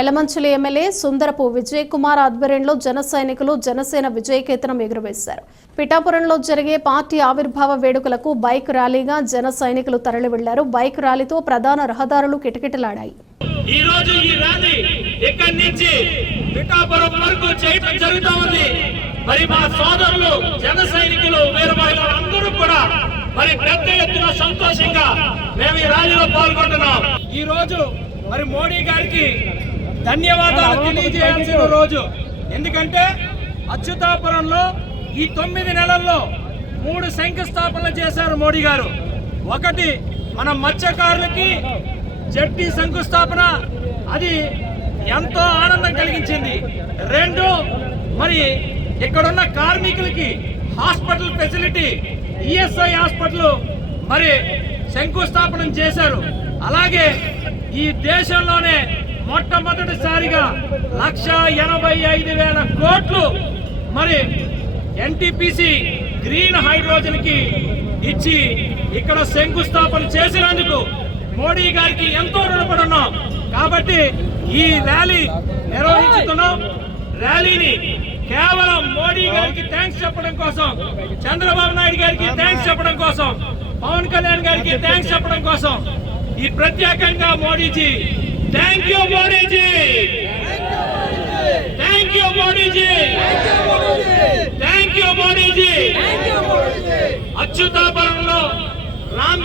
ఎలమంచులు MLA Sundarapu Vijay Kumar ఆధ్వర్యంలో జన సైనికులు జనసేన విజయకేతనం ఎగురవేశారు. పిఠాపురంలో జరిగే పార్టీ ఆవిర్భావ వేడుకలకు బైక్ ర్యాలీగా జన సైనికులు తరలి వెళ్ళారు బైక్ ర్యాలీతో ప్రధాన రహదారులు కిటకిటలాడాయి. ఈ రోజు ఈ ర్యాలీ ఇక్కడి నుంచి పిఠాపురం వరకు చేయడం జరుగుతా ఉంది. మరి మా సోదరులు జన సైనికులు కూడా మరి పెద్ద ఎత్తున సంతోషంగా మేము ఈ ర్యాలీలో పాల్గొంటున్నాం. ఈ రోజు మరి మోడీ గారికి ధన్యవాదాలు తెలియజేయాల్సిన రోజు. ఎందుకంటే అచ్యుతాపురంలో ఈ తొమ్మిది నెలల్లో మూడు శంకుస్థాపనలు చేశారు మోడీ గారు. ఒకటి మన మత్స్యకారులకి జట్టి శంకుస్థాపన అది ఎంతో ఆనందం కలిగించింది. రెండు మరి ఇక్కడున్న కార్మికులకి హాస్పిటల్ ఫెసిలిటీ ఈఎస్ఐ హాస్పిటల్ మరి శంకుస్థాపన చేశారు. అలాగే ఈ దేశంలోనే మొట్టమొదటిసారిగా లక్ష ఎనభై ఐదు వేల కోట్లు మరి ఎన్టీపీసీ గ్రీన్ హైడ్రోజన్కి ఇచ్చి ఇక్కడ శంకుస్థాపన చేసినందుకు మోడీ గారికి ఎంతో రుణపడి ఉన్నాం కాబట్టి ఈ ర్యాలీ నిర్వహించుతున్నాం. ర్యాలీని కేవలం మోడీ గారికి థ్యాంక్స్ చెప్పడం కోసం చంద్రబాబు నాయుడు గారికి థ్యాంక్స్ చెప్పడం కోసం పవన్ కళ్యాణ్ గారికి థ్యాంక్స్ చెప్పడం కోసం ఈ ప్రత్యేకంగా Modiji Thank you, Modiji. Thank you, Modiji. Thank you, Modiji. అచ్యుతాపురంలో Ram